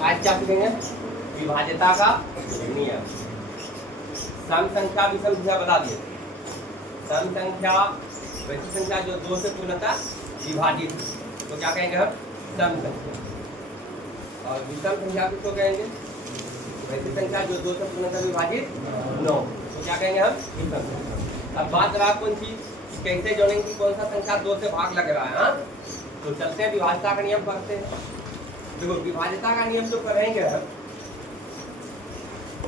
आज क्या सीखेंगे? विभाज्यता का नियम। सम संख्या विषम संख्या बता दिए। सम संख्या वैसी संख्या जो 2 से पूर्णतः विभाजित, तो क्या कहेंगे हम? सम संख्या। और विषम संख्या किसको कहेंगे? वैसी संख्या जो 2 से पूर्णतः विभाजित न हो, तो क्या कहेंगे हम? विषम संख्या। अब बात रहा कौन सी, कैसे जोड़ेंगे कि कौन सा संख्या 2 से भाग लग रहा है। हाँ, तो चलते हैं विभाज्यता का नियम पढ़ते हैं। देखो विभाज्यता का नियम जो करेंगे हम,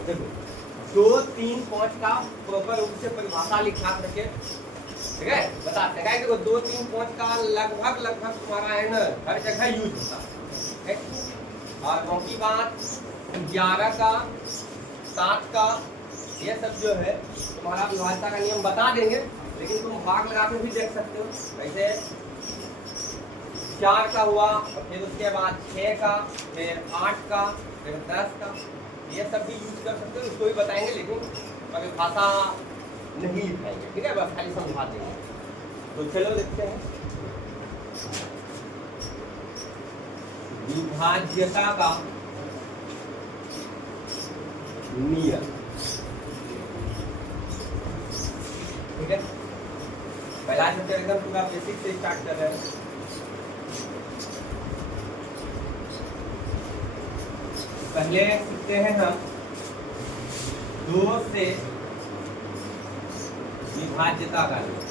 देखो 2, 3, 5 का प्रॉपर रूप से परिभाषा लिखा करके, ठीक है, बताते हैं। देखो 2, 3, 5 का लगभग तुम्हारा है ना हर जगह यूज होता है। और बाकी बात 11 का, 7 का, ये सब जो है तुम्हारा विभाज्यता का नियम बता देंगे, लेकिन तुम भाग लगा के भी देख सकते हो। वैसे 4 का हुआ, फिर उसके बाद 6 का, फिर 8 का, फिर 10 का, ये सब भी यूज कर सकते हो, उसको भी बताएंगे, लेकिन परिभाषा नहीं लिखाएंगे, ठीक है, बस खाली समझा देंगे। तो चलो देखते हैं विभाज्यता का नियम, ठीक है। पहला चैप्टर एकदम पूरा बेसिक से स्टार्ट कर रहे हैं। पहले सीखते हैं हम 2 से विभाज्यता का नियम।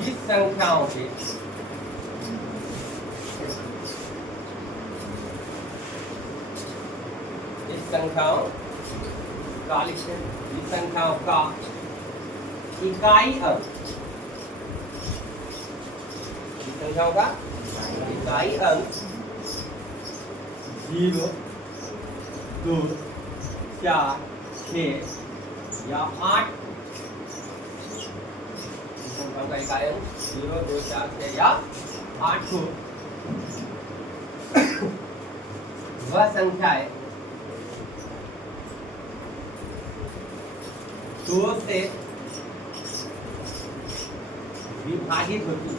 जिस संख्याओं के संख्याओं का इस संख्याओं का इकाई अंक, इस संख्याओं का इकाई अंक 0, 2, 4, 6 या 8, संख्याओं का इकाई अंक 0, 2, 4, 6 या 8 हो, वह संख्याएं 2 से विभाजित होती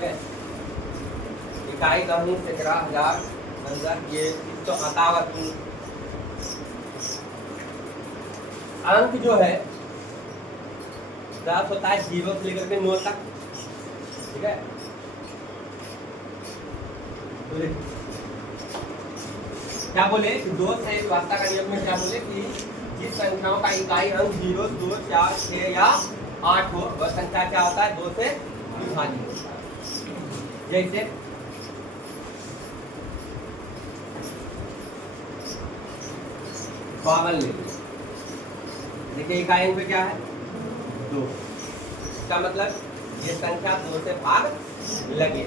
है। इकाई कहूँ सैकड़ा, हजार, हजार, ये तो अतावत अंक जो है 10 होता है 0 से लेकर के 9 तक, ठीक है। क्या बोले कि 2 से विभाज्यता का नियम में क्या बोले कि जिस संख्याओं का इकाई अंक 0, 2, 4, 6 या 8 हो, वह संख्या क्या होता है? 2 से विभाजित होता है। जैसे 52 ले लीजिए, देखिए इकाई अंक पे क्या है? 2, इसका मतलब ये संख्या 2 से भाग लगे।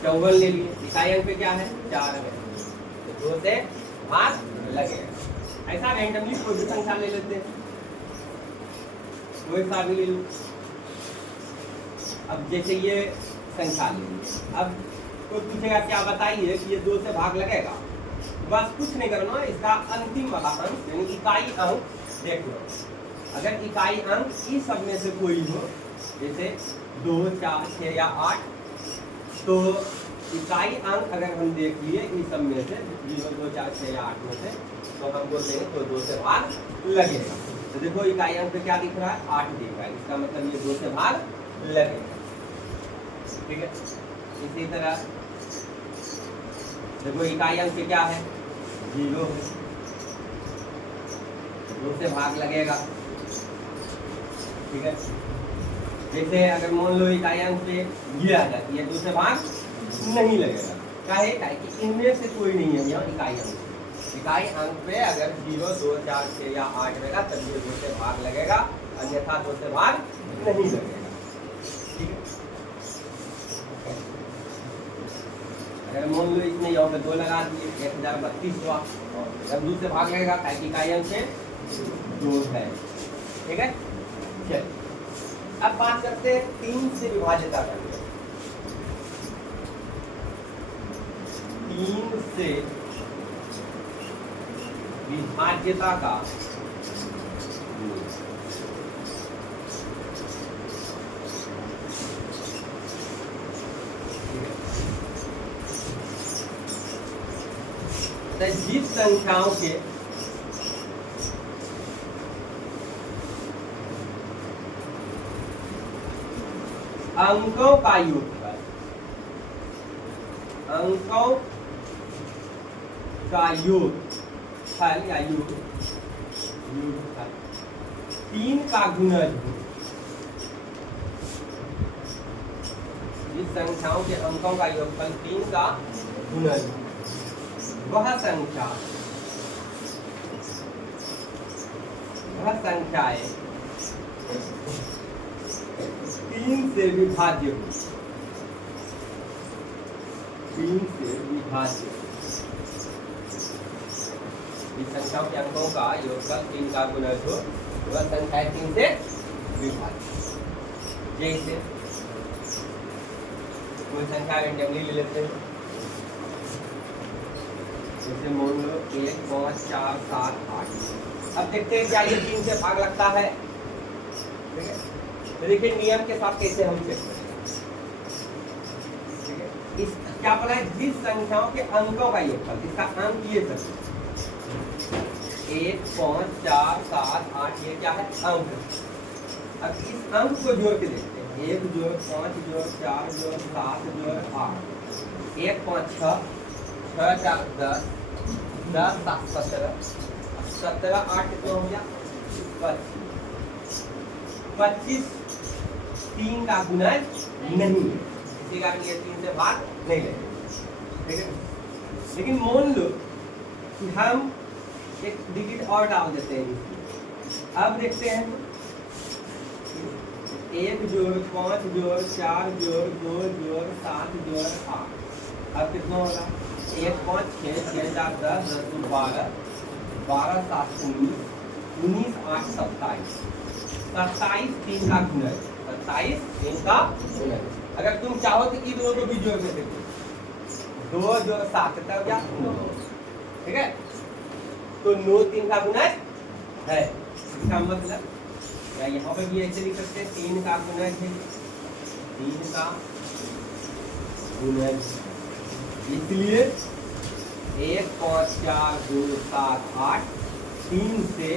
54 ले लिए, इकाई अंक पे क्या है? 4 है, तो 2 से भाग लगेगा। ऐसा रैंडमली कोई भी संख्या ले लेते हैं, कोई सा भी ले लो। अब जैसे ये संख्या ले ली, अब कोई पूछेगा क्या बताइए कि ये 2 से भाग लगेगा? बस कुछ नहीं करना, इसका अंतिम वाला अंक यानी इकाई अंक देख लो। अगर इकाई अंक इस सब में से कोई हो, जैसे 2, 4, 6 या 8, तो इकाई अंक अगर हम देख लिए इस सब में से 0, 2, 4, 6 या 8 में से, तो हम बोल देंगे तो 2 से भाग लगेगा। तो देखो इकाई अंक पे क्या दिख रहा है? 8 दिख रहा है, इसका मतलब ये 2 से भाग लगेगा, ठीक है। इसी तरह देखो इकाई अंक पे क्या है? 0 है, 2 से भाग लगेगा, ठीक है। जैसे अगर मान लो इकाई अंक पे ये आ जाती है, 2 से भाग नहीं लगेगा। क्या है? कि इनमें से कोई नहीं है यहाँ इकाई अंक। इकाई अंक पे अगर 0, 2, 4, 6 या 8 रहेगा तब ये 2 से भाग लगेगा, अन्यथा 2 से भाग नहीं लगेगा, ठीक है। अगर मान लो इसमें यहाँ पे 2 लगा दिए, 1032 हुआ, जब 2 से भाग लगेगा इकाई अंक से 2 है, ठीक है। चलिए अब बात करते हैं 3 से विभाज्यता करनी है। 3 से विभाज्यता का जिस संख्याओं के अंकों का योगफल, अंकों का योगफल या योगफल 3 का गुणज हो। जिस संख्याओं के अंकों का योगफल 3 का गुणज हो, वह संख्याएं 3 से विभाज्य हो। 3 से विभाज्य, इस संख्याओं के अंकों का योगफल 3 का गुणज हो, वह संख्या 3 से विभाज्य। जैसे कोई संख्या रेंडमली ले लेते हैं, जैसे मान लो 1 5 4 7 8। अब देखते हैं क्या ये 3 से भाग लगता है। ठीक है, तो देखिए नियम के साथ कैसे हम चेक करेंगे। ठीक है, इस क्या बोला है, जिस संख्याओं के अंकों का योगफल, इसका अंक ये सब 1 5 4 7 8, ये क्या है, अंक। अब इस अंक को जोड़ के देखते हैं, 1 जोड़ 5 जोड़ 4 जोड़ 7 जोड़ 8, 1 5 6 6 4 10 10 7 17 17 8 कितना हो गया, 25। 3 का गुणज नहीं है, इसी कारण ये 3 से भाग नहीं लगेगा। ठीक है, लेकिन मान लो कि हम एक डिजिट और डाल देते हैं। अब देखते हैं 1 जोड़ 5 जोड़ 4 जोड़ 2 जोड़ 7 जोड़ 8, अब कितना होगा, 1 5 6 6 4 10 10 2 12 12 7 19 19 8 27 27 3 का गुणज, 27 3 का गुणज। अगर तुम चाहो तो ये दोनों को भी जोड़ के देखो, 2 जोड़ 7 तक क्या 9। ठीक है, तो 9 3 का गुणज है। इसका मतलब या यहाँ पे भी ऐसे लिख सकते हैं, 3 का गुणज है, 3 का गुणज। इसलिए 1 5 4 2 7 8 3 से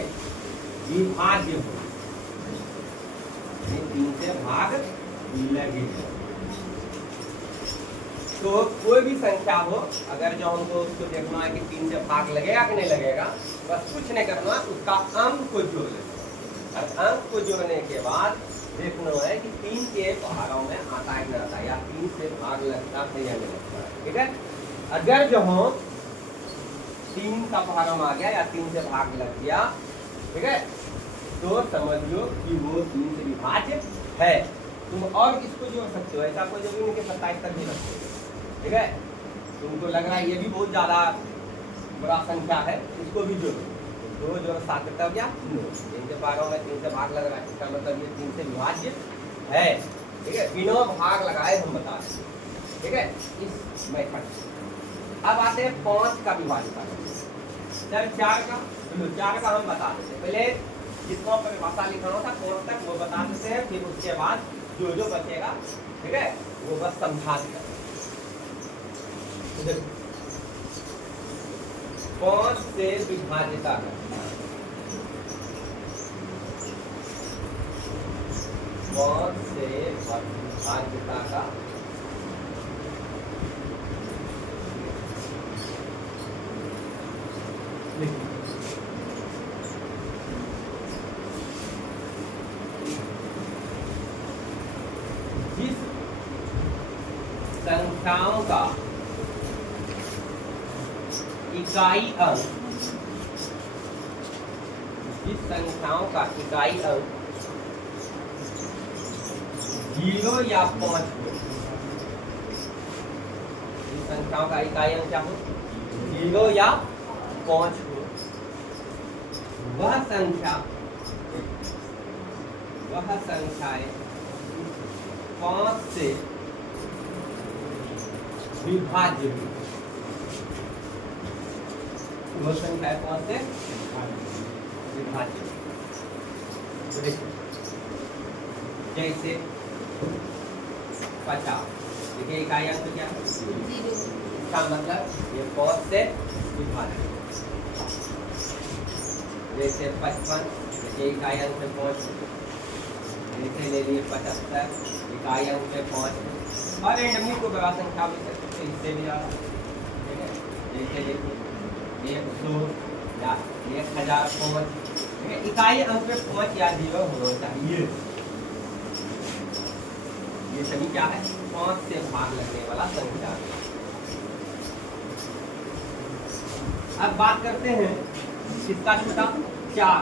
विभाज्य हो, 3 से भाग लगेगा। तो कोई भी संख्या हो, अगर जो हमको उसको देखना है कि 3 से भाग लगेगा कि नहीं लगेगा, बस कुछ नहीं करना, उसका अंक को जोड़ लेना। और अंक को जोड़ने के बाद देखना है कि 3 के भागों में आता है कि नहीं आता, या 3 से भाग लगता है या नहीं लगता। ठीक है, अगर जो हो 3 का भागम आ गया या 3 से भाग लग गया, ठीक है, तो समझ लो कि वो 3 से विभाज्य है। तुम और किसको जोड़ सकते हो, ऐसा कोई जरूरी नहीं कि 27 तक भी रखते हो। ठीक है, तुमको लग रहा है ये भी बहुत ज्यादा बड़ा संख्या है, इसको भी जोड़ो। 2 जोड़ 7 तक क्या 9, 3 के भागों में 3 से भाग लग रहा है, इसका मतलब ये 3 से विभाज्य है। ठीक है, बिना भाग लगाए हम बता रहे हैं। ठीक है, इस मेथड। अब आते हैं 5 का विभाज्यता। जब 4 का, चलो 4 का हम बता देते हैं। पहले जिसको परिभाषा लिखना था 5 तक वो बता देते हैं, फिर उसके बाद जो जो बचेगा, ठीक है, वो बस समझा दिया। 5 से विभाज्यता का, 5 से विभाज्यता का जिस संख्याओं का इकाई अंक, जिस संख्याओं का इकाई अंक 0 या 5 हो, जिस संख्याओं का इकाई अंक क्या हो, 0 या 5 हो, वह संख्याएं 5 से विभाज्य भी, वो संख्या है 5 से विभाज्य। तो देखिए जैसे 50, देखिए इकाई अंक क्या है, इसका मतलब ये 5 से विभाज्य। जैसे 55, देखिए इकाई अंक में 5, जैसे ले लिए 75, इकाई अंक में 5, और रेंडमली को बड़ा संख्या भी सकते हैं, इससे भी ज़्यादा, ठीक है। जैसे देखिए 100 या 1005, इकाई अंक में 5 या 0 होना चाहिए। ये सभी क्या है, 5 से भाग लगने वाला संख्या। अब बात करते हैं किसका छोटा, 4।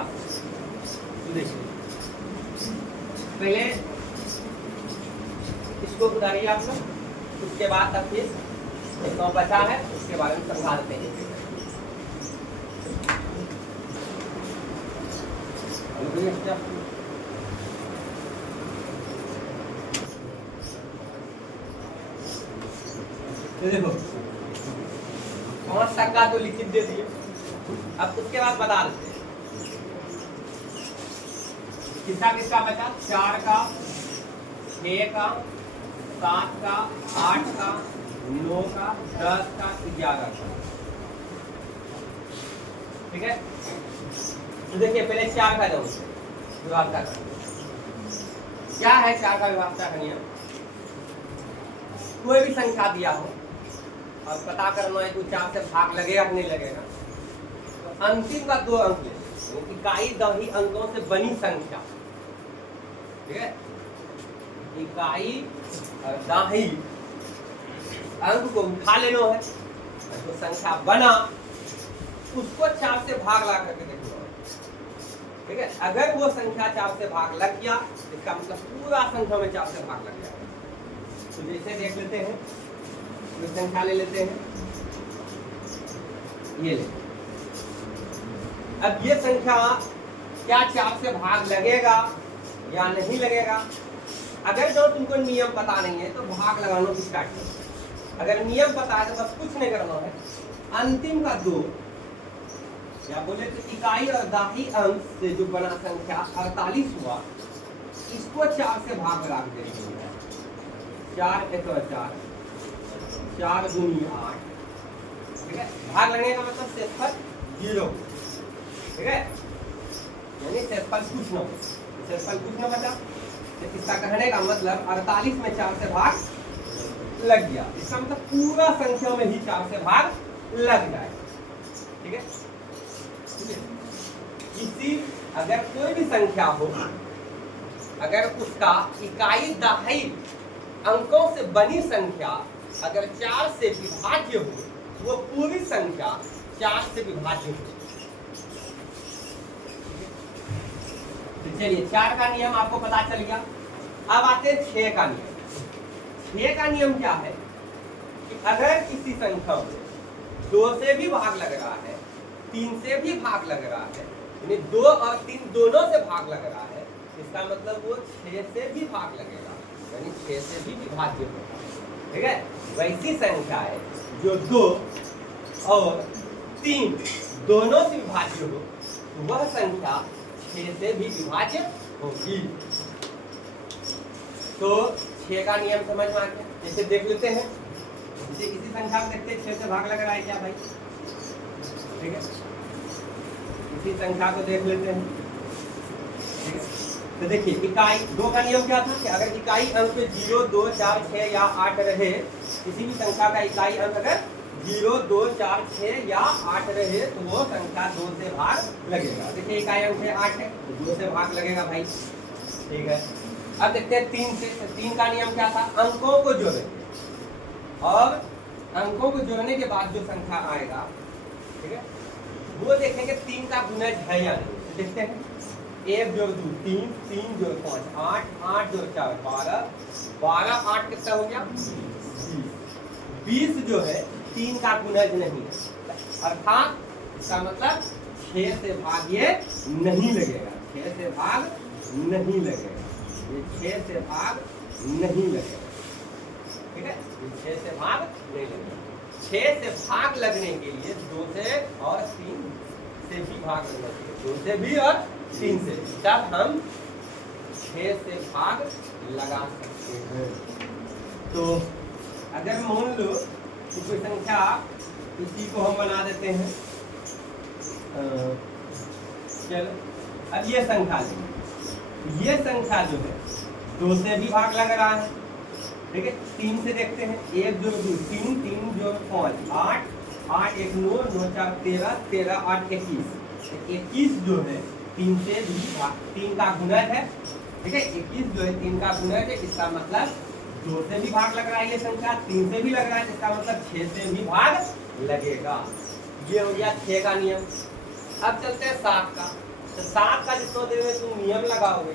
तो देखिए पहले इसको उतारिए आप लोग, उसके बाद तब फिर 150 है उसके बारे में समझा देते हैं। देखो 5 तक का तो लिखित दे दिए, अब उसके बाद बता देते हैं किसका किसका बचा, 4 का, 6 का, 7 का, 8 का, 9 का, 10 का, 11 का, ठीक है। तो देखिए पहले 4 का जाओ विभाज्यता का क्या है, 4 का विभाज्यता का नियम, कोई भी संख्या दिया हो और पता करना है कि 4 से भाग लगेगा कि नहीं लगेगा, तो अंतिम का 2 अंक ले, इकाई दही अंकों से बनी संख्या, ठीक है। इकाई और दही अंक को उठा लेना है, जो संख्या बना उसको 4 से भाग ला करके देखना है, ठीक है। अगर वो संख्या 4 से भाग लग गया, इसका मतलब पूरा संख्या में 4 से भाग लग गया। तो जैसे देख लेते हैं, ये संख्या ले लेते हैं, ये ले। अब ये संख्या क्या 4 से भाग लगेगा या नहीं लगेगा। अगर जो तुमको नियम पता नहीं है तो भाग लगाना स्टार्ट करो। अगर नियम पता है तो बस कुछ नहीं करना है, अंतिम का 2 या बोले तो इकाई और दाही अंक से जो बना संख्या 48 हुआ, इसको 4 से भाग लगा देंगे। 4 एक 4, 4 दूनी 8, ठीक है। भाग लगने का मतलब शेषफल 0, ठीक है, यानी शेषफल कुछ न हो, शेषफल कुछ न बचा। इसका कहने का मतलब 48 में 4 से भाग लग गया, इसका मतलब पूरा संख्या में ही 4 से भाग लग जाए, ठीक है। इसी अगर कोई भी संख्या हो, अगर उसका इकाई दहाई अंकों से बनी संख्या अगर 4 से विभाज्य हो, वो पूरी संख्या 4 से विभाज्य हो। तो चलिए 4 का नियम आपको पता चल गया। अब आते हैं 6 का नियम। 6 का नियम क्या है कि अगर किसी संख्या में 2 से भी भाग लग रहा है, 3 से भी भाग लग रहा है, यानी 2 और 3 दोनों से भाग लग रहा है, इसका मतलब वो 6 से भी भाग लगेगा, यानी 6 से भी विभाज्य होगा, ठीक है। वैसी संख्या है जो 2 और 3 दोनों से विभाज्य हो, तो वह संख्या 6 से भी विभाज्य होगी। तो 6 का नियम समझ में आ गया। जैसे देख लेते हैं, जैसे इसी संख्या में देखते हैं 6 से भाग लग रहा है क्या भाई, ठीक है। इसी संख्या को देख लेते हैं, ठीक है। तो देखिए इकाई 2 का नियम क्या था कि अगर इकाई अंक 0, 2, 4, 6 या 8 रहे, किसी भी संख्या का इकाई अंक अगर 0, 2, 4, 6 या 8 रहे, तो वो संख्या 2 से भाग लगेगा। देखिए इकाई अंक 8 है तो 2 से भाग लगेगा भाई, ठीक है। अब देखते हैं 3 से। तो 3 का नियम क्या था, अंकों को जोड़ेंगे और अंकों को जोड़ने के बाद जो संख्या आएगा, ठीक है, वो देखेंगे 3 का गुणज है या नहीं। तो देखते हैं 1 जोड़ 2 3, 3 जोड़ 5 8, 8 जोड़ 4 12, 12 8 कितना हो गया 20 जो है 3 का गुणज नहीं है, अर्थात इसका मतलब 6 से भाग ये नहीं लगेगा, 6 से भाग नहीं लगेगा, ये 6 से भाग नहीं लगेगा। ठीक है, 6 से भाग नहीं लगेगा। 6 से भाग लगने के लिए 2 से और 3 से भी भाग लगना चाहिए, 2 से भी और 3 से, तब हम 6 से भाग लगा सकते हैं। तो अगर मान लो कि कोई संख्या, इसी को हम बना देते हैं, चलो अब ये संख्या लेंगे। ये संख्या जो है 2 से भी भाग लग रहा है, ठीक है। 3 से देखते हैं, 1 जोड़ 2 3, 3 जोड़ 5 8, 8 1 9, 9 4 13, 13 8 21, 21 जो है 3 से भी भाग, 3 का गुणज है, ठीक है। 21 जो है 3 का गुणज है, इसका मतलब 2 से भी भाग लग रहा है ये संख्या, 3 से भी लग रहा है, इसका मतलब 6 से भी भाग लगेगा। ये हो गया 6 का नियम। अब चलते हैं 7 का। तो 7 का जितना देर में तुम नियम लगाओगे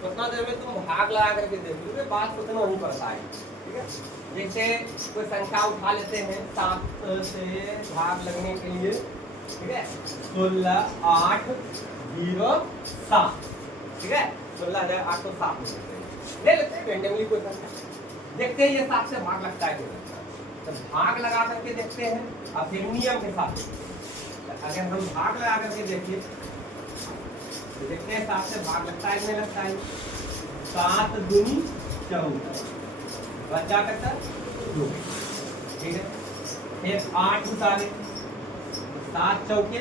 उतना देर में तुम भाग लगा करके देखोगे, बात उतना नहीं पड़ता है, ठीक है। जैसे कोई संख्या उठा लेते हैं 7 से भाग लगने के लिए, ठीक है, 16 8 0 7, ठीक है, 16,807 ले लेते हैं रेंडमली कोई संख्या, देखते हैं ये 7 से भाग लगता है कि तो भाग लगा करके देखते हैं, और फिर नियम के साथ। अगर हम भाग लगा करके देखिए तो देखते हैं 7 से भाग लगता है कि नहीं लगता है। 7 दूनी 14, बचा करता 2, ठीक है। फिर 8 उतारे, 7 चौके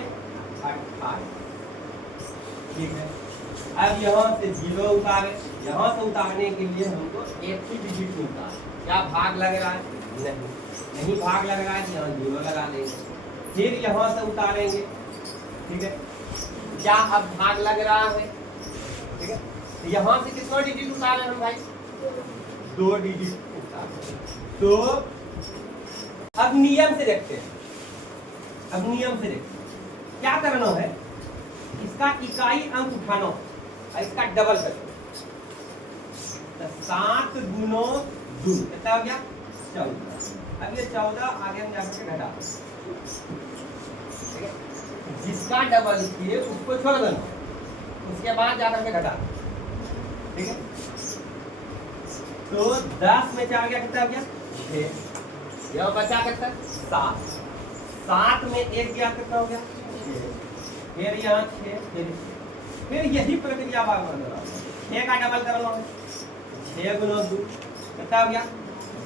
18, ठीक है। अब यहाँ से 0 उतारे, यहाँ से उतारने के लिए हमको एक ही डिजिट मिलता है। क्या भाग लग रहा है? नहीं भाग लग रहा है, यहाँ 0 लगा देंगे। फिर यहाँ से उतारेंगे, ठीक है। क्या अब भाग लग रहा है? ठीक है, यहाँ से कितना डिजिट उतारे हम भाई? 2 डिजिट उतारे। तो अब नियम से देखते हैं, अब नियम से देखते हैं क्या करना है। इसका इकाई अंक उठाना और इसका डबल करना। 7 गुनो 2 कितना हो गया? 14। अब ये 14 आगे हम जाकर के घटा, ठीक है। जिसका डबल किए उसको छोड़ देना, उसके बाद जाकर के घटा, ठीक है। तो 10 में 4 गया कितना हो गया? 6। यह बचा कितना? 7। 7 में 1 गया कितना हो गया? 6। फिर यहाँ 6, फिर यही प्रक्रिया बार बार दोहराना। 6 का डबल करना है, 6 गुना 2 कितना हो गया?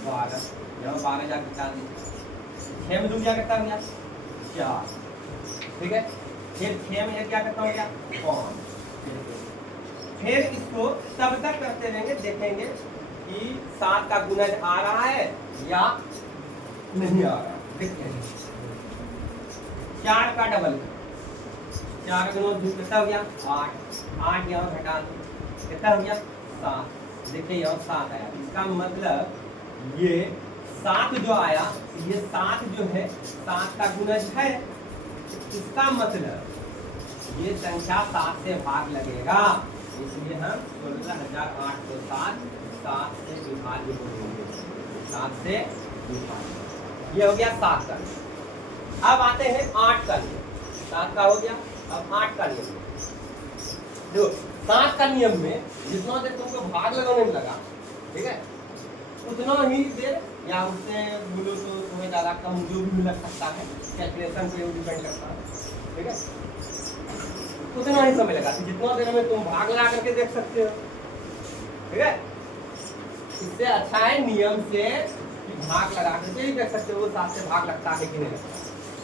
12। यहाँ 12 जाकर घटा दीजिए, 6 में 2 गया कितना हो गया? 4, ठीक है। फिर 6 में 1 क्या कितना हो गया? 5। फिर इसको तब तक करते रहेंगे, देखेंगे कि 7 का गुणज आ रहा है या नहीं आ रहा। देखते हैं 4 का डबल, 4 गुना 2 कितना हो गया? 8। 8 यहाँ घटा दो कितना हो गया? 7। देखिए यहाँ 7 आया, इसका मतलब ये 7 जो आया, ये 7 जो है 7 का गुणज है, इसका मतलब ये संख्या 7 से भाग लगेगा, इसलिए हम 16,807 7 से विभाज्य करेंगे, 7 से विभाज्य। ये हो गया 7 का। अब आते हैं 8 का नियम। 7 का हो गया, अब 8 का नियम। देखो 7 का नियम में जितना देर तुमको भाग लगाने में लगा, ठीक है, उतना ही देर या उससे बोलो तो तुम्हें ज़्यादा कम जो भी लग सकता है, कैलकुलेशन पे डिपेंड करता है, ठीक है। उतना ही समय लगा, जितना देर में तुम भाग लगा करके देख सकते हो, ठीक है। इससे अच्छा है नियम से कि भाग लगा करके ही देख सकते हो वो 7 से भाग लगता है कि नहीं लगता।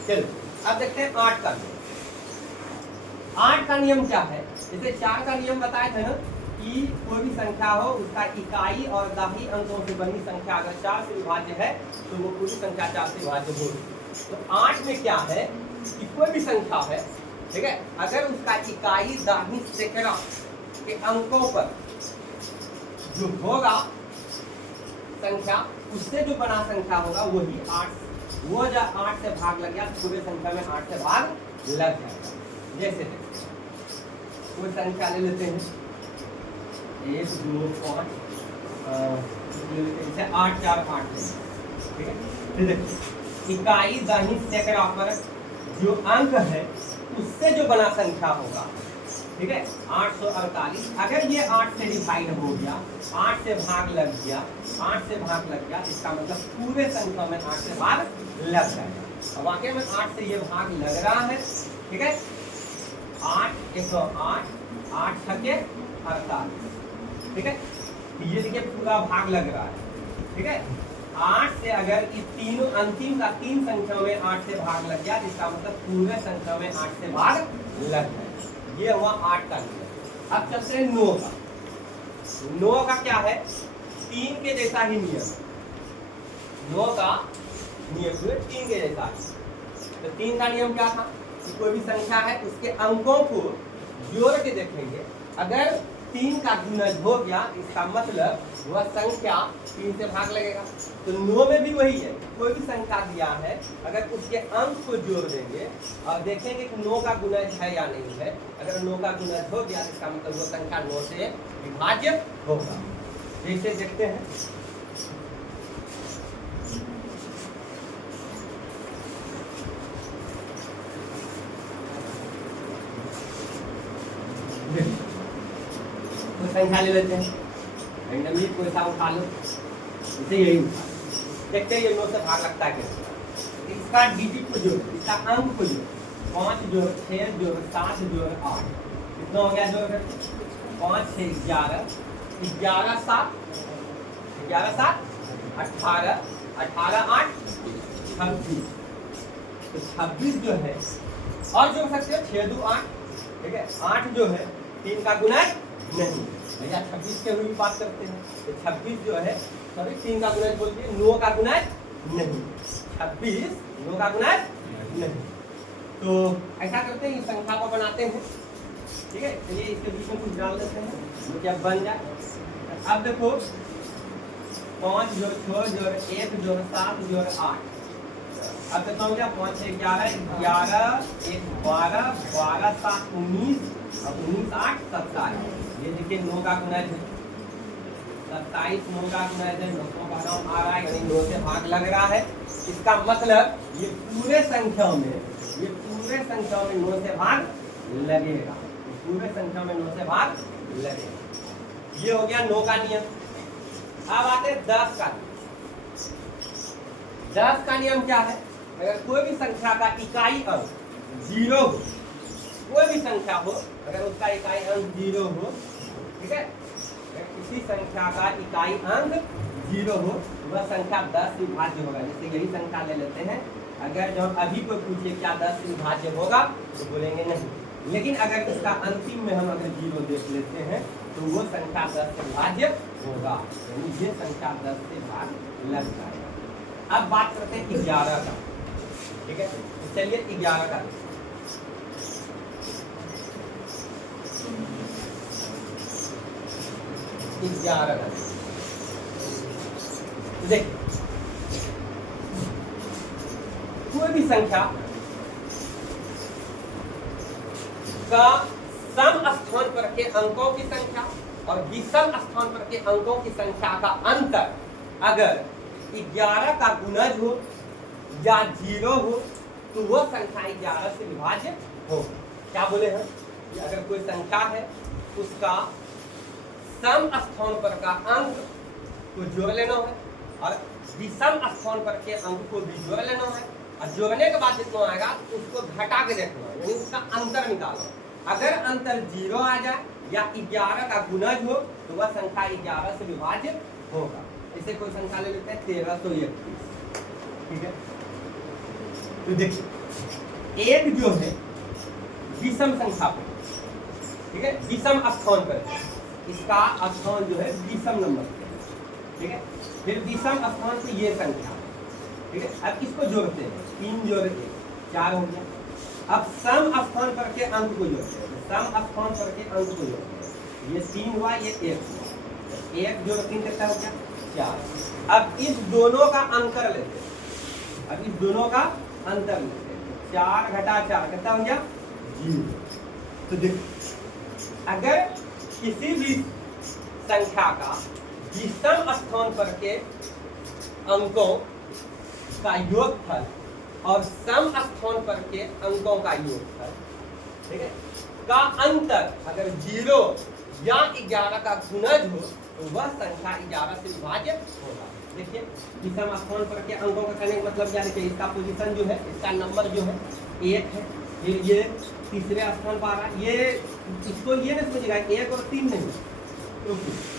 चलो अब देखते हैं 8 का नियम। 8 का नियम क्या है? जैसे 4 का नियम बताए थे ना कि कोई भी संख्या हो उसका इकाई और दाही अंकों से बनी संख्या अगर 4 से विभाज्य है तो वो पूरी संख्या 4 से विभाज्य होगी। तो 8 में क्या है कि कोई भी संख्या है, ठीक है, अगर उसका इकाई दाही सैकड़ा के अंकों पर जो होगा संख्या, उससे जो बना संख्या होगा वही 8, वो जब 8 से भाग लग गया तो पूरे संख्या में 8 से भाग लग जाएगा। जैसे कोई संख्या ले लेते हैं 1 2 5 जैसे 8 4 5, ठीक है। फिर देखिए इकाई दाहिनी सैकड़ा पर जो अंक है उससे जो बना संख्या होगा, ठीक है 848। अगर ये 8 से डिवाइड हो गया, 8 से भाग लग गया, 8 से भाग लग गया, इसका मतलब पूरे संख्या में 8 से भाग लग जाएगा। अब वाकई में 8 से ये भाग लग रहा है, ठीक है 8 108, 8 छके 48, ठीक है ये देखिए पूरा भाग लग रहा है, ठीक है 8 से अगर इस तीनों अंतिम का 3 संख्याओं में 8 से भाग लग गया, जिसका मतलब पूरे संख्या में 8 से भाग लग गया। ये हुआ 8 का नियम। अब चलते हैं 9 का। 9 का क्या है, 3 के जैसा ही नियम। 9 का नियम 3 के जैसा है। तो 3 का नियम क्या था कि कोई भी संख्या है उसके अंकों को जोड़ के देखेंगे, अगर 3 का गुणज हो गया इसका मतलब वह संख्या 3 से भाग लगेगा। तो 9 में भी वही है, कोई भी संख्या दिया है अगर उसके अंक को जोड़ देंगे और देखेंगे कि 9 का गुणज है या नहीं है, अगर 9 का गुणज हो गया इसका मतलब वो संख्या 9 से विभाज्य होगा। जैसे देखते हैं कोई संख्या ले लेते हैं, रैंडमली कोई सा उठा लो, इसे यही उठा देखते हैं ये 9 से भाग लगता है कैसे। इसका डिजिट को जोड़, इसका अंक को जोड़, 5 जोड़ 6 जोड़ 7 जोड़ 8, कितना हो गया जोड़ 5 6 11, 11 7 18, 18 8 26। तो 26 जो है और जोड़ सकते हो 6 2 8, ठीक है 8 जो है 3 का गुणज नहीं भैया, 26 के हुई बात करते हैं तो 26 जो है सॉरी 3 का गुणज बोलते हैं, 9 का गुणज नहीं, 26 9 का गुणज नहीं। तो ऐसा करते हैं, इस संख्या को बनाते हैं, ठीक है चलिए इसके बीच में कुछ डाल देते हैं जो क्या बन जाए। अब देखो 5 जोड़ 6 जोड़ 1 जोड़ 7 जोड़ 8, अब देखता हूँ क्या 5 6 11 11 1 12 12 7 19 और 19 8 27। ये देखिए 9 का गुणज है 27, 9 का गुणज है 9 को भाग आ रहा है यानी 9 से भाग लग रहा है। इसका मतलब ये पूरे संख्याओं में 9 से भाग लगेगा, पूरे संख्या में 9 से भाग लगेगा। ये हो गया 9 का नियम। अब आते 10 का। 10 का नियम क्या है, अगर कोई भी संख्या का इकाई अंक 0 हो, कोई भी संख्या हो अगर उसका इकाई अंक 0 हो, ठीक है किसी संख्या का इकाई अंक 0 हो वह संख्या 10 से विभाज्य होगा। जैसे यही संख्या ले लेते हैं, अगर जब अभी कोई पूछे क्या 10 से विभाज्य होगा तो बोलेंगे नहीं, लेकिन अगर इसका अंतिम में हम अगर 0 देख लेते हैं तो वो संख्या 10 से विभाज्य होगा, यानी ये संख्या 10 से भाग लग जाएगा। अब बात करते हैं 11 का, ठीक है चलिए 11 का देखिए कोई भी संख्या का सम स्थान पर के अंकों की संख्या और विषम स्थान पर के अंकों की संख्या का अंतर अगर 11 का गुणज हो या 0 हो तो वह संख्या 11 से विभाज्य हो। क्या बोले हैं कि अगर कोई संख्या है उसका सम स्थान पर का अंक को जोड़ लेना है और विषम स्थान पर के अंक को भी जोड़ लेना है, और जोड़ने के बाद जितना आएगा उसको घटा के देखना है, यानी उसका अंतर निकालना। अगर अंतर 0 आ जाए या 11 का गुणज हो तो वह संख्या 11 से विभाज्य होगा। इसे कोई संख्या ले लेते हैं 1331, ठीक है तो देखिए एक जो है विषम संख्या पर, ठीक है विषम स्थान पर, इसका स्थान जो है विषम नंबर, ठीक है फिर विषम स्थान पे ये संख्या, ठीक है अब इसको जोड़ते हैं 3 जोड़ 1 4 हो गया। अब सम स्थान पर के अंक को जोड़ते हैं, सम स्थान पर के अंक को जोड़ते हैं, ये 3 हुआ ये 1 हुआ, 1 जोड़ 3 कितना हो गया 4। अब इस दोनों का अंतर लेते हैं, अब इस दोनों का अंतर लेते हैं, 4 घटा 4 कितना हो गया 0। तो देखो अगर किसी भी संख्या का विषम स्थान पर के अंकों का योगफल और सम स्थान पर के अंकों का योगफल, ठीक है का अंतर अगर 0 या 11 का गुणज हो तो वह संख्या 11 से विभाज्य होगा। देखिए विषम स्थान पर के अंकों का कहने का मतलब क्या है कि इसका पोजीशन जो है, इसका नंबर जो है 1 है, फिर ये तीसरे स्थान पर आ रहा है, ये इसको ये नहीं समझेगा 1 और 3 नहीं, तो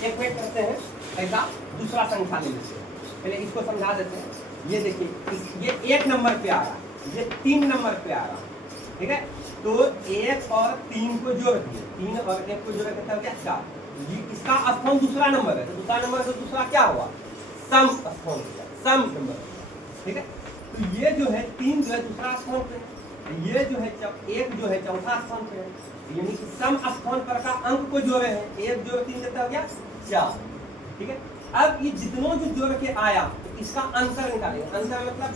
एक मिनट करते हैं ऐसा दूसरा संख्या ले लेते हैं, पहले इसको समझा देते हैं। ये देखिए ये 1 नंबर पे आ रहा है, ये 3 नंबर पे आ रहा है, ठीक है, तो 1 और 3 को जोड़ दिए, 3 और 1 को जोड़ के क्या 4, इसका स्थान दूसरा नंबर है, तो दूसरा नंबर से दूसरा क्या हुआ सम स्थान, सम नंबर, ठीक है। तो ये जो है 3 जो है दूसरा स्थान पे, ये जो है 1 जो है चौथा स्थान पे है, यानी कि सम स्थान पर का अंक को जोड़े हैं, 1 जोड़ 3 देता हो गया 4, ठीक है। अब ये जितनों जो जोड़ के आया तो इसका अंतर निकालेंगे, अंतर मतलब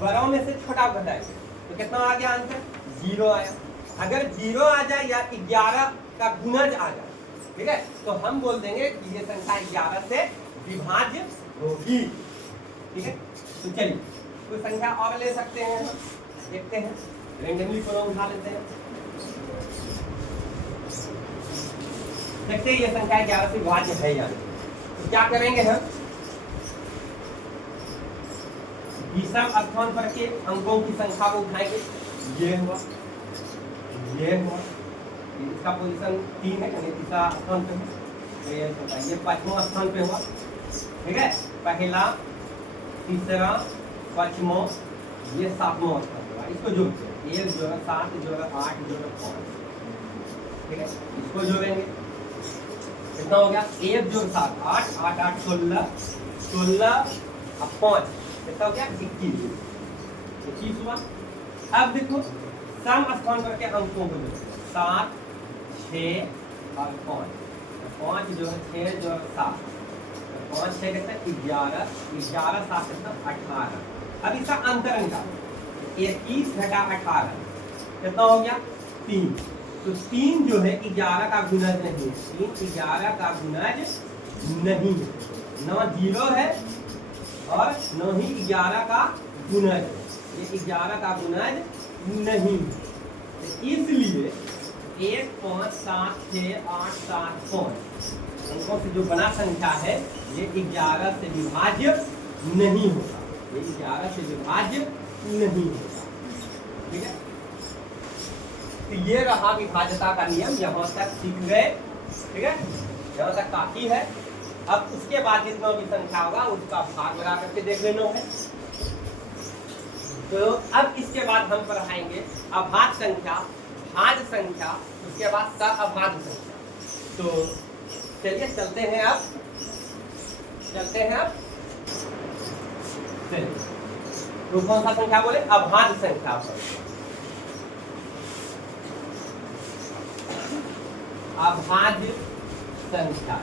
बड़ों में से छोटा घटाएंगे, तो कितना आ गया आंसर 0 आया। अगर 0 आ जाए या 11 का गुणज आ जाए, ठीक है, तो हम बोल देंगे कि ये संख्या 11 से विभाज्य होगी, ठीक है। तो चलिए कोई संख्या और ले सकते हैं, देखते हैं, रेंडमली को उठा लेते हैं, देखते हैं ये संख्या 11 से विभाज्य है या नहीं। तो क्या करेंगे हम, विषम स्थान पर के अंकों की संख्या को उठाएंगे, ये हुआ, ये हुआ, इसका पोजीशन 3 है यानी तीसरा स्थान पे है, ये 5वां स्थान पे हुआ, ठीक है, पहला तीसरा 5वां, ये 7वां स्थान हुआ, इसको जोड़ते हैं, 1 जोड़ा 7 जोड़ा 8 जोड़ा 5, ठीक है, इसको जोड़ेंगे, कितना हो गया 1 जोड़ 7 8 8 8 16 16 अब 5 कितना हो गया 21 हुआ। अब देखो सम स्थान पर के अंकों को जोड़ो, 7 6 और 5, 5 जो है 6 जो 7, 5 6 कितना 11 11 7 कितना 18। अब इसका अंतर निकालो, 21 घटा 18 कितना हो गया 3, तो 3 जो है 11 का गुणज नहीं है, 3 11 का गुणज नहीं है, ना 0 है और न ही 11 का गुणज है, ये 11 का गुणज नहीं है, इसलिए 1 5 7 6 8 7 5 अंकों से जो बना संख्या है ये 11 से विभाज्य नहीं होगा, ये 11 से विभाज्य नहीं होगा, ठीक है। तो ये रहा विभाज्यता का नियम, यहाँ तक सीख गए, ठीक है, यहाँ तक काफी है। अब उसके बाद जितना भी संख्या होगा उसका भाग लगा करके देख लेना है। तो अब इसके बाद हम पढ़ाएंगे अभाज्य संख्या, भाज्य संख्या, उसके बाद सअभाज्य संख्या। तो चलिए चलते हैं अब, तो कौन सा संख्या बोले अभाज्य संख्या पर, अभाज्य संख्या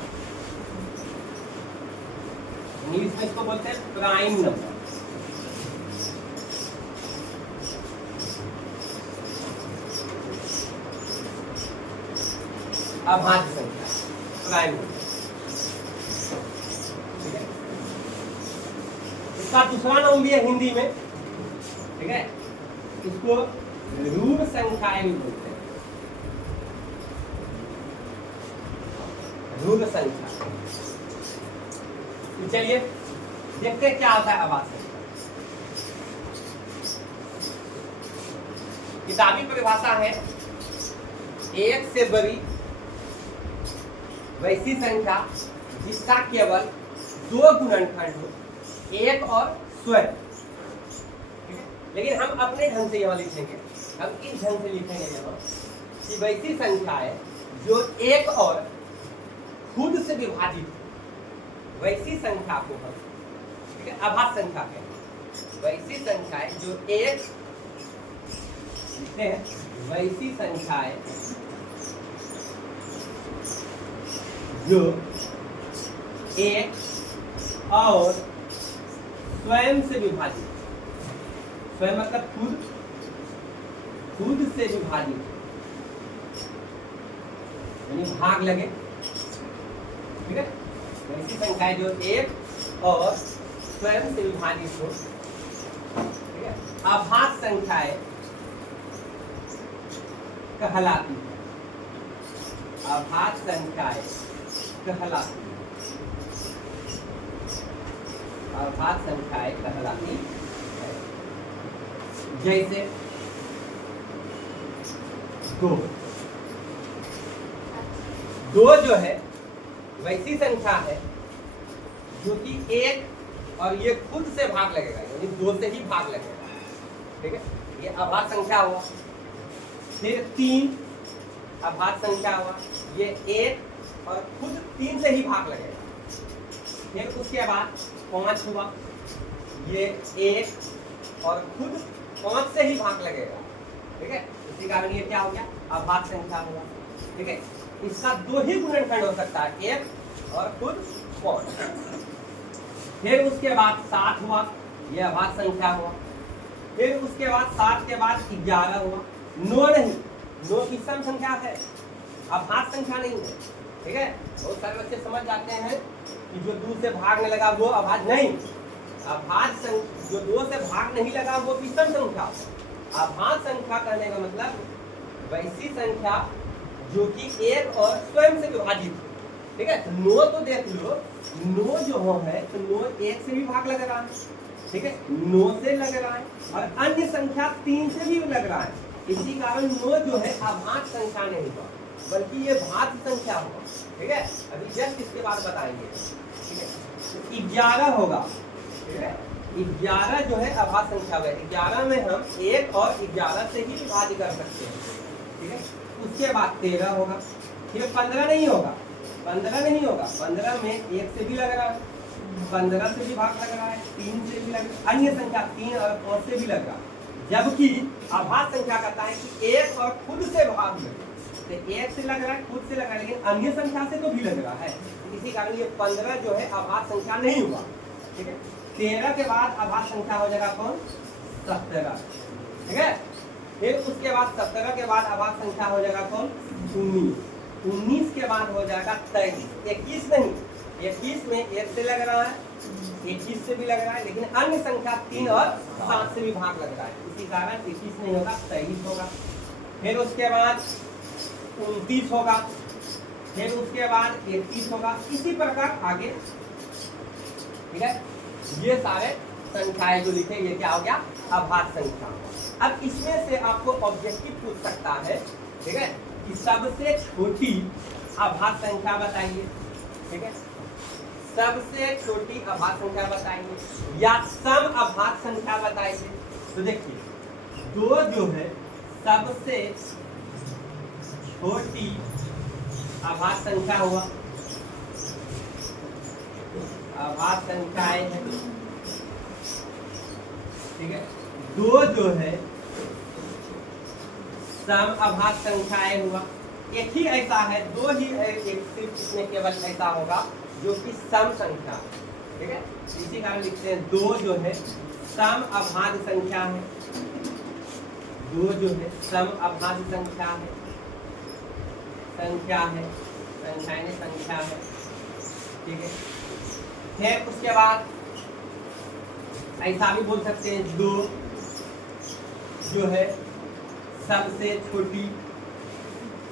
इंग्लिश में इसको बोलते हैं प्राइम नंबर, अभाज्य संख्या प्राइम नंबर, ठीक है। इसका दूसरा नाम भी है हिंदी में, ठीक है, इसको ऋण संख्याएं भी बोलते हैं, ऋण संख्या। तो चलिए देखते हैं क्या होता है अभाज्य संख्या। किताबी परिभाषा है 1 से बड़ी वैसी संख्या जिसका केवल 2 गुणनखंड हो, 1 और स्वयं, ठीक है। लेकिन हम अपने ढंग से यहाँ लिखेंगे, हम इस ढंग से लिखेंगे यहाँ कि वैसी संख्या है जो 1 और खुद से विभाजित, वैसी संख्या को हम, ठीक है, अभाज्य संख्या कहते हैं। वैसी संख्याएं जो 1 लिखते हैं, वैसी संख्याएं जो 1 और स्वयं से विभाजित, स्वयं मतलब खुद से विभाजित, यानी भाग लगे, ठीक है। ऐसी संख्याएं जो 1 और स्वयं से विभाजित हो, ठीक है। अभाज्य संख्याएं कहलाती है, अभाज्य संख्याएं कहलाती है, अभाज्य संख्याएं कहलाती है। जैसे दो जो है वैसी संख्या है जो कि एक और ये खुद से भाग लगेगा, यानी दो से ही भाग लगेगा, ठीक है, ये अभाज्य संख्या हुआ। फिर 3 अभाज्य संख्या हुआ, ये एक और खुद 3 से ही भाग लगेगा। फिर उसके बाद 5 हुआ, ये एक और खुद 5 से ही भाग लगेगा, ठीक है, इसी कारण ये क्या हो गया, अभाज्य संख्या हुआ, ठीक है। इसका 2 ही गुणनखंड हो सकता है, 1 और खुद 5। फिर उसके बाद 7 हुआ, ये अभाज्य संख्या हुआ। फिर उसके बाद 7 के बाद 11 हुआ, 9 नहीं, 9 की सम संख्या है, अभाज्य संख्या नहीं है, ठीक है। बहुत सारे बच्चे समझ जाते हैं कि जो 2 से भागने लगा वो अभाज्य नहीं, अभाज्य जो 2 से भाग नहीं लगा वो विषम संख्या। अभाज्य संख्या कहने का मतलब वैसी संख्या जो कि एक और स्वयं से विभाजित है, ठीक है। 9 तो देख लो, 9 जो है तो 9 एक से भी भाग लग रहा है, ठीक है, 9 से लग रहा है, और अन्य संख्या 3 से भी लग रहा है, इसी कारण 9 जो है अभाज्य संख्या नहीं हुआ, बल्कि ये भाज्य संख्या हुआ, ठीक है। अभी जस्ट इसके बाद बताएंगे, ठीक है। तो 11 होगा, ठीक है, 11 जो है अभाज्य संख्या है। 11 में हम 1 और 11 से ही विभाजित कर सकते हैं, ठीक है। उसके बाद 13 होगा, फिर 15 नहीं होगा, 15 नहीं होगा, 15 में 1 से भी लग रहा है, 15 से भी भाग लग रहा है, 3 से भी लग रहा है, अन्य संख्या 3 और 5 से भी लग रहा है। जबकि अभाज्य संख्या कहता है कि 1 और खुद से भाग लगे, तो 1 से लग रहा है, खुद से लग रहा है, लेकिन अन्य संख्या से तो भी लग रहा है, इसी कारण ये 15 जो है अभाज्य संख्या नहीं हुआ, ठीक है। 13 के बाद अभाज्य संख्या हो जाएगा कौन, 17, ठीक है। फिर उसके बाद 17 के बाद अभाज्य संख्या हो जाएगा कौन, 19, 19 के बाद हो जाएगा 23, 21 नहीं, 21 में 1 से लग रहा है, 21 से भी लग रहा है, लेकिन अन्य संख्या 3 और 7 से भी भाग लग रहा है, इसी कारण 21 नहीं होगा, 23 होगा। फिर उसके बाद 29 होगा, फिर उसके बाद 31 होगा, इसी प्रकार आगे, ठीक है। ये सारे संख्याएं जो लिखे ये क्या हो गया, अभाज्य संख्या। अब इसमें से आपको ऑब्जेक्टिव पूछ सकता है, ठीक है, कि सबसे छोटी अभाज्य संख्या बताइए, ठीक है, सबसे छोटी अभाज्य संख्या बताइए या सम अभाज्य संख्या बताइए। तो देखिए 2 जो है सबसे छोटी अभाज्य संख्या हुआ, अभाज्य संख्याएं है, ठीक है। 2 जो है सम अभाज्य संख्याएं हुआ, एक ही ऐसा है, 2 ही सिर्फ इसमें केवल ऐसा होगा जो कि सम संख्या, ठीक है, इसी कारण लिखते हैं 2 जो है सम अभाज्य संख्या है, 2 जो है सम अभाज्य संख्या है, संख्या है, संख्या है, ठीक है। फिर उसके बाद ऐसा भी बोल सकते हैं 2 जो है सबसे छोटी,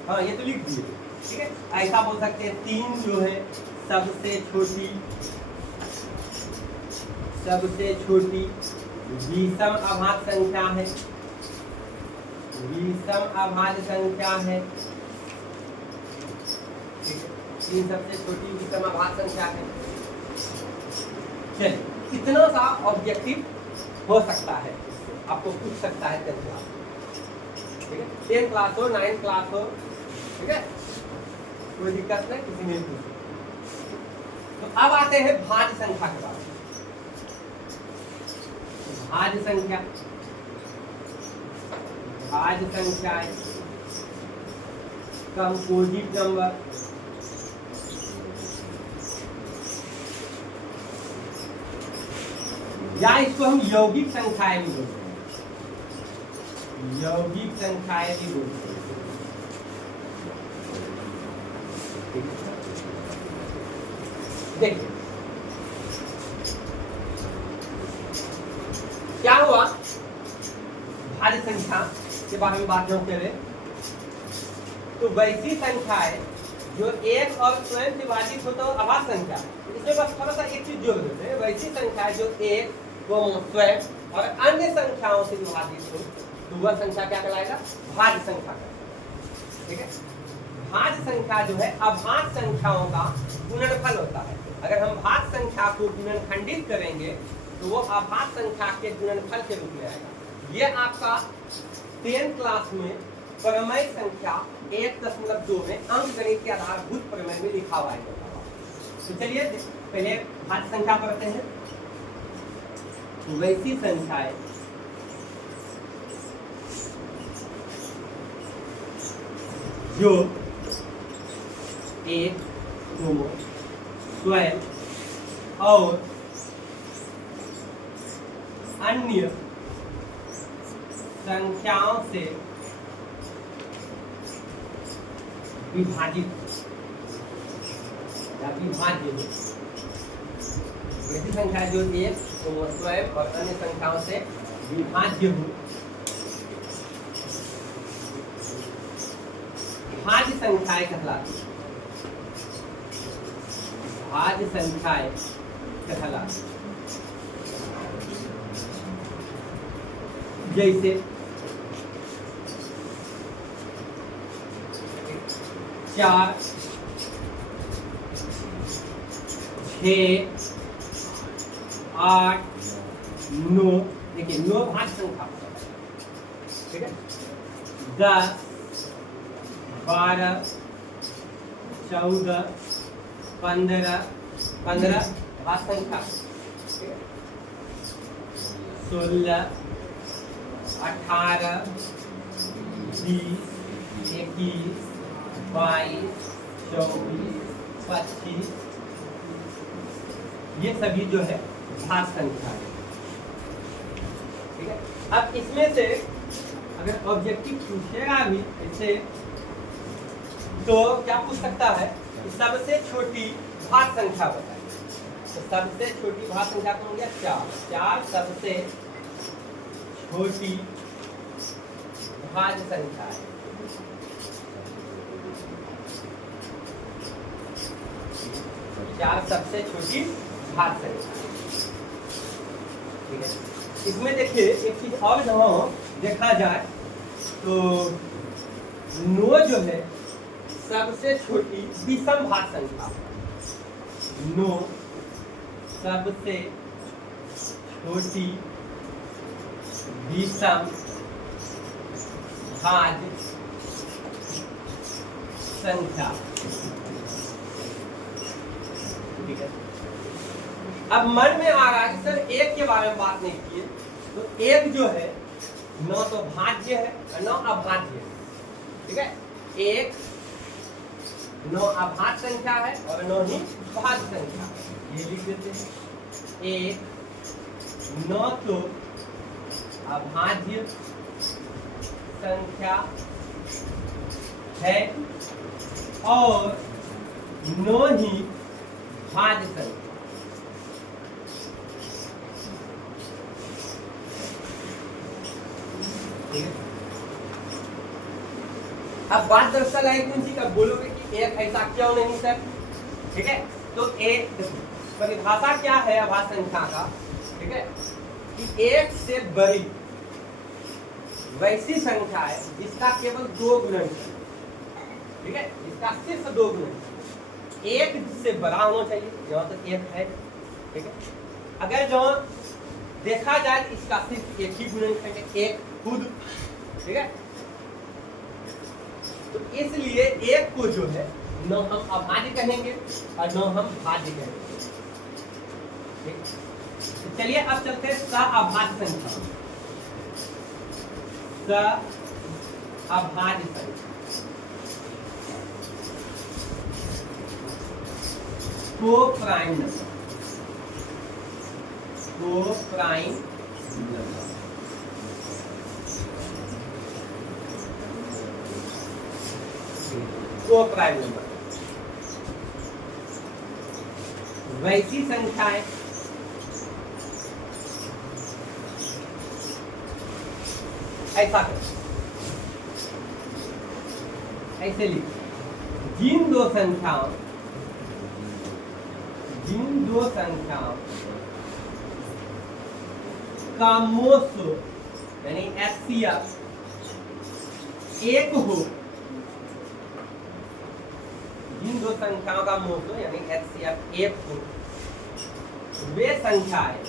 हाँ ये तो लिख दिए, ठीक है। ऐसा बोल सकते हैं 3 जो है सबसे छोटी, सबसे छोटी विषम अभाज्य संख्या है, विषम अभाज्य संख्या है, ठीक है। 3 सबसे छोटी विषम अभाज्य संख्या है। चलिए इतना सा ऑब्जेक्टिव हो सकता है, आपको पूछ सकता है 10th क्लास, ठीक है, 10th क्लास हो 9th क्लास हो, ठीक है, कोई दिक्कत नहीं, किसी में पूछ। तो अब आते हैं भाज्य संख्या के बारे में। भाज्य संख्या, भाज्य संख्याएं, कंपोजिट नंबर, या इसको हम यौगिक संख्याएं भी बोलते हैं, यौगिक संख्याएं भी बोलते हैं। देखिए क्या हुआ, भाज्य संख्या के बारे में बात जो करें, तो वैसी संख्याएं जो एक और स्वयं से विभाजित हो तो अभाज्य संख्या, इसमें बस थोड़ा सा एक चीज जोड़ देते हैं, वैसी संख्याएं जो एक स्वयं और अन्य संख्याओं से विभाजित हो तो वह संख्या क्या कहलाएगा? भाज्य संख्या। ठीक है, भाज्य संख्या जो है अभाज्य संख्याओं का गुणनफल होता है। अगर हम भाज्य संख्या को गुणनखंडित करेंगे तो वो अभाज्य संख्या के गुणनफल के रूप में आएगा। ये आपका 10th क्लास में प्रमेय संख्या 1.2 में अंकगणित के आधारभूत प्रमेय में लिखा हुआ है। तो चलिए पहले भाज्य संख्या पढ़ते हैं। वैसी संख्याएं जो एक दो स्वयं और अन्य संख्याओं से विभाजित या विभाज्य हो। वैसी संख्या जो एक दो स्वयं और अन्य संख्याओं से विभाज्य हो, भाज्य संख्याएं कहलाती हैं। भाज्य संख्याएं कहलाती हैं। जैसे 4 6 8 9, देखिए 9 भाज्य संख्या। ठीक है, 10 12 14 15 भाज्य संख्या। 16 18 20 21 22 24 25, ये सभी जो है भाज्य संख्या है। ठीक है, अब इसमें से अगर ऑब्जेक्टिव पूछेगा भी इससे तो क्या पूछ सकता है? सबसे छोटी भाज्य संख्या बताइए। तो सबसे छोटी भाज्य संख्या कौन हो गया? 4 सबसे छोटी भाज्य संख्या है। चार सबसे छोटी भाज्य संख्या। ठीक है, इसमें देखिए एक चीज और जो देखा जाए तो 9 जो है सबसे छोटी विषम भाज्य संख्या। 9 सबसे छोटी विषम भाज्य संख्या। ठीक है, अब मन में आ रहा है सर एक के बारे में बात नहीं की है, तो एक जो है न तो भाज्य है और न अभाज्य है। ठीक है, एक न अभाज्य संख्या है और न ही भाज्य संख्या। ये लिख देते हैं, एक न तो अभाज्य संख्या है और न ही भाज्य संख्या। अब बात दरअसल है कौन सी? कब बोलोगे कि एक ऐसा क्यों नहीं सर? ठीक है, तो एक परिभाषा क्या है अभाज्य संख्या का? ठीक है, कि एक से बड़ी वैसी संख्या है जिसका केवल 2 गुणन। ठीक है, इसका सिर्फ 2 गुणन, एक से बड़ा होना चाहिए, यहाँ तक एक है। ठीक है, अगर जो देखा जाए इसका सिर्फ एक ही गुणनखंड है, एक खुद। ठीक है, तो इसलिए एक को जो है न हम अभाज्य कहेंगे और न हम भाज्य कहेंगे। ठीक, तो चलिए अब चलते हैं सअभाज्य संख्या। सअभाज्य संख्या को प्राइम नंबर, को प्राइम नंबर। को प्राइम नंबर वैसी संख्याएं ऐसा ऐसे लिखो, जिन दो संख्याओं का मोसो यानी एचसीएफ एक हो, जिन दो संख्याओं का मोसो यानी एचसीएफ एक हो, वे संख्याएं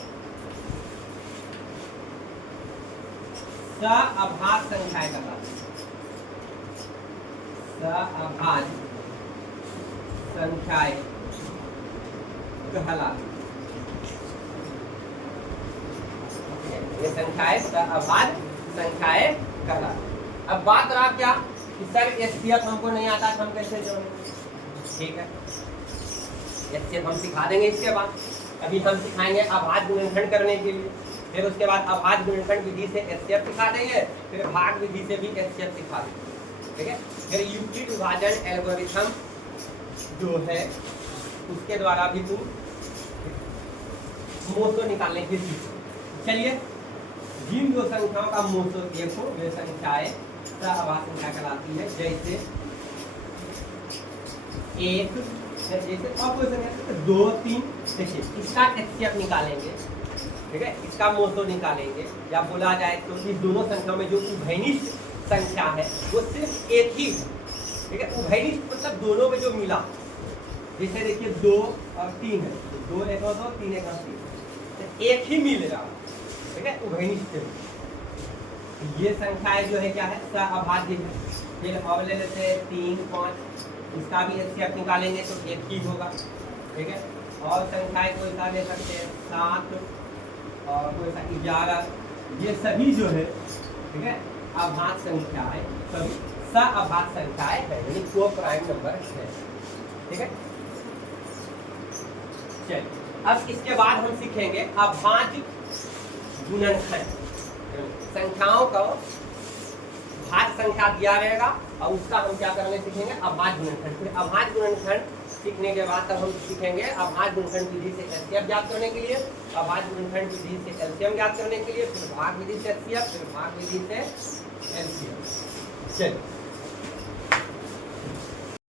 सअभाज्य संख्याएं कहलाती हैं। सअभाज्य संख्याएं कहलाती हैं। ये संख्याएं सअभाज्य संख्याएं कहलाती हैं। अब बात रहा क्या कि सर एचसीएफ हमको नहीं आता, हम कैसे जोड़ें? ठीक है, एचसीएफ हम सिखा देंगे। इसके बाद अभी हम सिखाएंगे अभाज्य गुणनखंड करने के लिए, फिर उसके बाद अभाज्य गुणनखंड विधि से एचसीएफ सिखा देंगे, फिर भाग विधि से भी एचसीएफ सिखा देंगे। ठीक है, फिर यूक्लिड विभाजन एल्गोरिथम जो है उसके द्वारा भी तुम मोसो निकालने की सीखो। चलिए, जिन दो संख्याओं का मोसो एक हो वे संख्याएं सअभाज्य संख्या कहलाती है। जैसे एक, जैसे और कोई संख्या 2 3, देखिए इसका एचसीएफ निकालेंगे, ठीक है, इसका मोसो निकालेंगे, या बोला जाए तो इस दोनों संख्याओं में जो उभयनिष्ठ संख्या है वो सिर्फ एक ही है। ठीक है, उभयनिष्ठ मतलब दोनों में जो मिला, जैसे देखिए 2 और 3 है, 2 1 2 3 1 3, तो एक ही मिल रहा है। ठीक है, उभयनिष्ठ ये संख्याएं जो है क्या है, सअभाज्य है। फिर अब ले लेते हैं 3 5, इसका भी एचसीएफ निकालेंगे तो एक ही होगा। ठीक है, और संख्याएं कोई सा ले सकते हैं 7 और कोई सा 11, ये सभी जो है, ठीक है, अभाज्य संख्याएं, सभी सअभाज्य संख्याएं है, यानी को प्राइम नंबर है। ठीक है, चलिए अब इसके बाद हम सीखेंगे अभाज्य गुणनखंड। संख्याओं का भाज्य संख्या दिया रहेगा और उसका हम क्या करने सीखेंगे, अभाज्य गुणनखंड। फिर अभाज्य गुणनखंड सीखने के बाद तब हम सीखेंगे अभाज्य गुणनखंड विधि से एचसीएफ ज्ञात करने के लिए, अभाज्य गुणनखंड विधि से एलसीएम ज्ञात करने के लिए, फिर भाग विधि से एचसीएफ, फिर भाग विधि से एलसीएम। चलिए